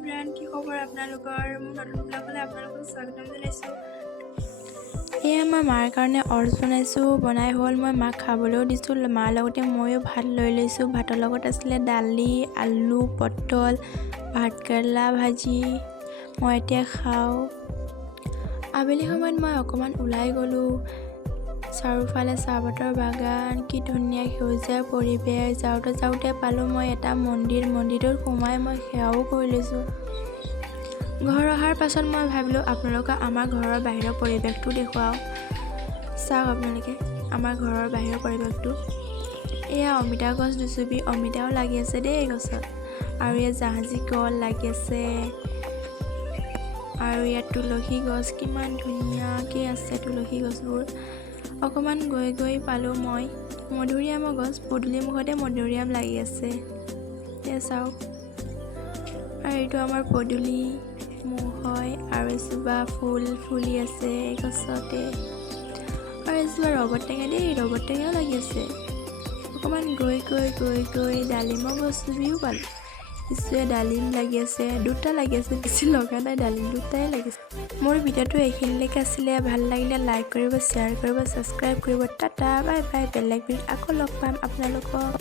Everyone, কি খবৰ আপোনালোকৰ? মোৰ নতুন ব্লগলৈ আপোনালোকক স্বাগতম জনাইছোঁ। এয়া মই মাৰ কাৰণে অৰ্ডছ বনাইছোঁ। বনাই হ'ল, মই মাক খাবলৈও দিছোঁ। মাৰ লগতে ময়ো ভাত লৈ লৈছোঁ। ভাতৰ লগত আছিলে দালি, আলু, পটল, ভাতকেৰেলা ভাজি। মই এতিয়া খাওঁ। আবেলি সময়ত মই অকণমান ওলাই গ'লোঁ। চাৰিওফালে চাহপাতৰ বাগান, কি ধুনীয়া সেউজীয়া পৰিৱেশ। যাওঁতে পালোঁ মই এটা মন্দিৰ। মন্দিৰটোত সোমাই মই সেৱাও কৰি লৈছোঁ। ঘৰ অহাৰ পাছত মই ভাবিলোঁ আপোনালোকক আমাৰ ঘৰৰ বাহিৰৰ পৰিৱেশটো দেখুৱাওঁ। চাওক আপোনালোকে আমাৰ ঘৰৰ বাহিৰৰ পৰিৱেশটো। এয়া অমিতা গছ দুজোপি, অমিতাও লাগি আছে দেই এই গছত। আৰু ইয়াত জাহাজী কল লাগি আছে। আৰু ইয়াত তুলসী গছ, কিমান ধুনীয়াকৈ আছে তুলসী গছবোৰ। অকণমান গৈ পালোঁ মই মধুৰিআমৰ গছ। পদূলি মুখতে মধুৰিআম লাগি আছে। এয়া চাওক। আৰু এইটো আমাৰ পদূলি মুখ হয়। আৰু এজোপা ফুল ফুলি আছে এই গছতে। আৰু এজোপা ৰবাৰ টেঙা দেই, ৰবাৰ টেঙাও লাগি আছে। অকণমান গৈ ডালিমৰ গছ জুপিও পালোঁ। কিছুৱে ডালিম লাগি আছে, দুটা লাগি আছে, বেছি লগা নাই, ডালিম দুটাই লাগিছে। মোৰ ভিডিঅ'টো এইখিনিলৈকে আছিলে। ভাল লাগিলে লাইক কৰিব, শ্বেয়াৰ কৰিব, ছাবস্ক্ৰাইব কৰিব। Tata bye bye. বেলেগ ভিডিঅ'ত আকৌ লগ পাম আপোনালোকক।